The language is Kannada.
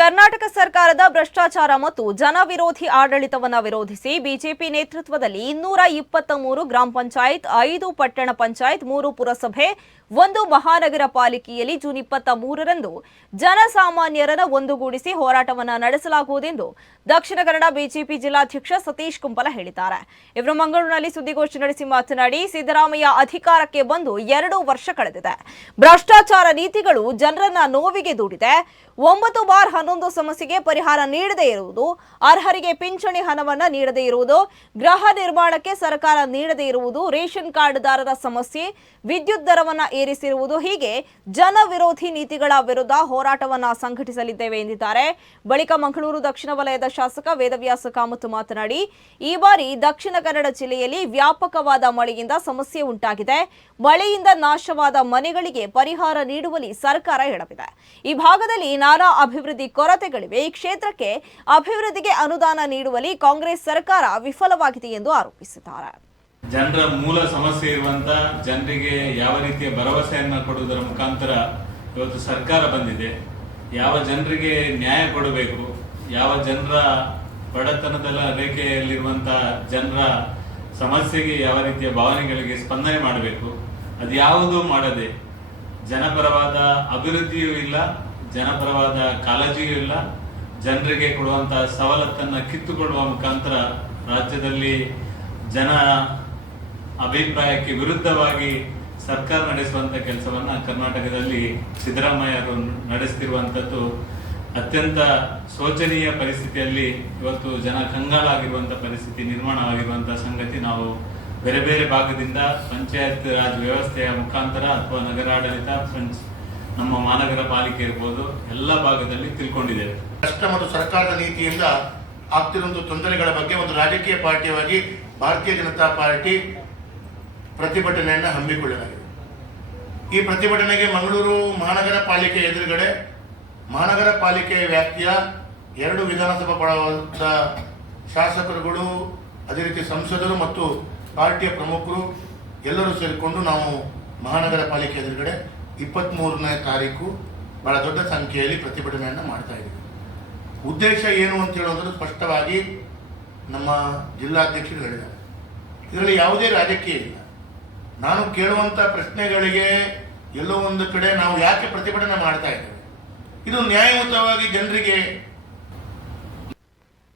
ಕರ್ನಾಟಕ ಸರ್ಕಾರದ ಭ್ರಷ್ಟಾಚಾರ ಮತ್ತು ಜನ ವಿರೋಧಿ ಆಡಳಿತವನ್ನ ವಿರೋಧಿಸಿ ಬಿಜೆಪಿ ನೇತೃತ್ವದಲ್ಲಿ ಇನ್ನೂರ ಇಪ್ಪತ್ತ ಮೂರು ಗ್ರಾಮ ಪಂಚಾಯತ್, ಐದು ಪಟ್ಟಣ ಪಂಚಾಯತ್, ಮೂರು ಪುರಸಭೆ ಒಂದು ಮಹಾನಗರ ಪಾಲಿಕೆಯಲ್ಲಿ ಜೂನ್ ಇಪ್ಪತ್ತ ಮೂರರಂದು ಜನಸಾಮಾನ್ಯರನ್ನು ಒಂದುಗೂಡಿಸಿ ಹೋರಾಟವನ್ನ ನಡೆಸಲಾಗುವುದೆಂದು ದಕ್ಷಿಣ ಕನ್ನಡ ಬಿಜೆಪಿ ಜಿಲ್ಲಾಧ್ಯಕ್ಷ ಸತೀಶ್ ಕುಂಬಲ ಹೇಳಿದ್ದಾರೆ. ಇವರು ಮಂಗಳೂರಿನಲ್ಲಿ ಸುದ್ದಿಗೋಷ್ಠಿ ನಡೆಸಿ ಮಾತನಾಡಿ, ಸಿದ್ದರಾಮಯ್ಯ ಅಧಿಕಾರಕ್ಕೆ ಬಂದು ಎರಡು ವರ್ಷ ಕಳೆದಿದೆ. ಭ್ರಷ್ಟಾಚಾರ ನೀತಿಗಳು ಜನರನ್ನ ನೋವಿಗೆ ದೂಡಿದೆ. ಒಂಬತ್ತು ಬಾರ್ ಹನ್ನೊಂದು ಸಮಸ್ಯೆಗೆ ಪರಿಹಾರ ನೀಡದೇ ಇರುವುದು, ಅರ್ಹರಿಗೆ ಪಿಂಚಣಿ ಹಣವನ್ನ ನೀಡದೇ ಇರುವುದು, ಗೃಹ ನಿರ್ಮಾಣಕ್ಕೆ ಸರ್ಕಾರ ನೀಡದೇ ಇರುವುದು, ರೇಷನ್ ಕಾರ್ಡ್ದಾರರ ಸಮಸ್ಯೆ, ವಿದ್ಯುತ್ ದರವನ್ನ ಏರಿಸಿರುವುದು ಹೀಗೆ ಜನ ವಿರೋಧಿ ನೀತಿಗಳ ವಿರುದ್ಧ ಹೋರಾಟವನ್ನ ಸಂಘಟಿಸಲಿದ್ದೇವೆ ಎಂದಿದ್ದಾರೆ. ಬಳಿಕ ಮಂಗಳೂರು ದಕ್ಷಿಣ ವಲಯದ ಶಾಸಕ ವೇದವ್ಯಾಸ ಕಾಮತ್ ಮಾತನಾಡಿ, ಈ ಬಾರಿ ದಕ್ಷಿಣ ಕನ್ನಡ ಜಿಲ್ಲೆಯಲ್ಲಿ ವ್ಯಾಪಕವಾದ ಮಳೆಯಿಂದ ಸಮಸ್ಯೆ ಉಂಟಾಗಿದೆ. ಮಳೆಯಿಂದ ನಾಶವಾದ ಮನೆಗಳಿಗೆ ಪರಿಹಾರ ನೀಡುವಲ್ಲಿ ಸರ್ಕಾರ ಎಡವಿದೆ. ಈ ಭಾಗದಲ್ಲಿ ನಾನಾ ಅಭಿವೃದ್ಧಿ ಕೊರತೆಗಳಿವೆ. ಈ ಕ್ಷೇತ್ರಕ್ಕೆ ಅಭಿವೃದ್ಧಿಗೆ ಅನುದಾನ ನೀಡುವಲ್ಲಿ ಕಾಂಗ್ರೆಸ್ ಸರ್ಕಾರ ವಿಫಲವಾಗಿದೆ ಎಂದು ಆರೋಪಿಸಿದ್ದಾರೆ. ಜನರ ಮೂಲ ಸಮಸ್ಯೆ ಇರುವಂತ ಜನರಿಗೆ ಯಾವ ರೀತಿಯ ಭರವಸೆಯನ್ನ ಕೊಡುವುದರ ಮುಖಾಂತರ ಇವತ್ತು ಸರ್ಕಾರ ಬಂದಿದೆ. ಯಾವ ಜನರಿಗೆ ನ್ಯಾಯ ಕೊಡಬೇಕು, ಯಾವ ಜನರ ಬಡತನದ ರೇಖೆಯಲ್ಲಿರುವಂತ ಜನರ ಸಮಸ್ಯೆಗೆ ಯಾವ ರೀತಿಯ ಭಾವನೆಗಳಿಗೆ ಸ್ಪಂದನೆ ಮಾಡಬೇಕು, ಅದು ಯಾವುದೂ ಮಾಡದೆ ಜನಪರವಾದ ಅಭಿವೃದ್ಧಿಯೂ ಇಲ್ಲ, ಜನಪರವಾದ ಕಾಳಜಿಯೂ ಇಲ್ಲ, ಜನರಿಗೆ ಕೊಡುವಂತಹ ಸವಲತ್ತನ್ನ ಕಿತ್ತುಕೊಳ್ಳುವ ಮುಖಾಂತರ ರಾಜ್ಯದಲ್ಲಿ ಜನ ಅಭಿಪ್ರಾಯಕ್ಕೆ ವಿರುದ್ಧವಾಗಿ ಸರ್ಕಾರ ನಡೆಸುವಂತ ಕೆಲಸವನ್ನ ಕರ್ನಾಟಕದಲ್ಲಿ ಸಿದ್ದರಾಮಯ್ಯ ಅವರು ನಡೆಸ್ತಿರುವಂತದ್ದು ಅತ್ಯಂತ ಶೋಚನೀಯ ಪರಿಸ್ಥಿತಿಯಲ್ಲಿ ಇವತ್ತು ಜನ ಕಂಗಾಲಾಗಿರುವಂತ ಪರಿಸ್ಥಿತಿ ನಿರ್ಮಾಣವಾಗಿರುವಂತಹ ಸಂಗತಿ ನಾವು ಬೇರೆ ಬೇರೆ ಭಾಗದಿಂದ ಪಂಚಾಯತ್ ರಾಜ್ ವ್ಯವಸ್ಥೆಯ ಮುಖಾಂತರ ಅಥವಾ ನಗರಾಡಳಿತ, ಪಂಚ್ ನಮ್ಮ ಮಹಾನಗರ ಪಾಲಿಕೆ ಇರ್ಬೋದು, ಎಲ್ಲ ಭಾಗದಲ್ಲಿ ತಿಳ್ಕೊಂಡಿದ್ದೇವೆ ರಾಷ್ಟ್ರ ಮತ್ತು ಸರ್ಕಾರದ ನೀತಿಯಿಂದ ಆಗ್ತಿರುವ ತೊಂದರೆಗಳ ಬಗ್ಗೆ ಒಂದು ರಾಜಕೀಯ ಪಾರ್ಟಿಯಾಗಿ ಭಾರತೀಯ ಜನತಾ ಪಾರ್ಟಿ ಪ್ರತಿಭಟನೆಯನ್ನು ಹಮ್ಮಿಕೊಳ್ಳಲಾಗಿದೆ. ಈ ಪ್ರತಿಭಟನೆಗೆ ಮಂಗಳೂರು ಮಹಾನಗರ ಪಾಲಿಕೆ ಎದುರುಗಡೆ ಮಹಾನಗರ ಪಾಲಿಕೆ ವ್ಯಾಪ್ತಿಯ ಎರಡು ವಿಧಾನಸಭಾ ಶಾಸಕರುಗಳು, ಅದೇ ರೀತಿ ಸಂಸದರು ಮತ್ತು ಪಾರ್ಟಿಯ ಪ್ರಮುಖರು ಎಲ್ಲರೂ ಸೇರಿಕೊಂಡು ನಾವು ಮಹಾನಗರ ಪಾಲಿಕೆ ಎದುರುಗಡೆ ಇಪ್ಪತ್ತ್ಮೂರನೇ ತಾರೀಕು ಬಹಳ ದೊಡ್ಡ ಸಂಖ್ಯೆಯಲ್ಲಿ ಪ್ರತಿಭಟನೆಯನ್ನು ಮಾಡ್ತಾ ಇದ್ದೀವಿ. ಉದ್ದೇಶ ಏನು ಅಂತ ಹೇಳೋದ್ರೆ ಸ್ಪಷ್ಟವಾಗಿ ನಮ್ಮ ಜಿಲ್ಲಾಧ್ಯಕ್ಷರು ಹೇಳಿದ್ದಾರೆ ಇದರಲ್ಲಿ ಯಾವುದೇ ರಾಜಕೀಯ ಇಲ್ಲ. ನಾನು ಕೇಳುವಂಥ ಪ್ರಶ್ನೆಗಳಿಗೆ ಎಲ್ಲೋ ಒಂದು ಕಡೆ ನಾವು ಯಾಕೆ ಪ್ರತಿಭಟನೆ ಮಾಡ್ತಾ ಇದ್ದೇವೆ? ಇದು ನ್ಯಾಯಯುತವಾಗಿ ಜನರಿಗೆ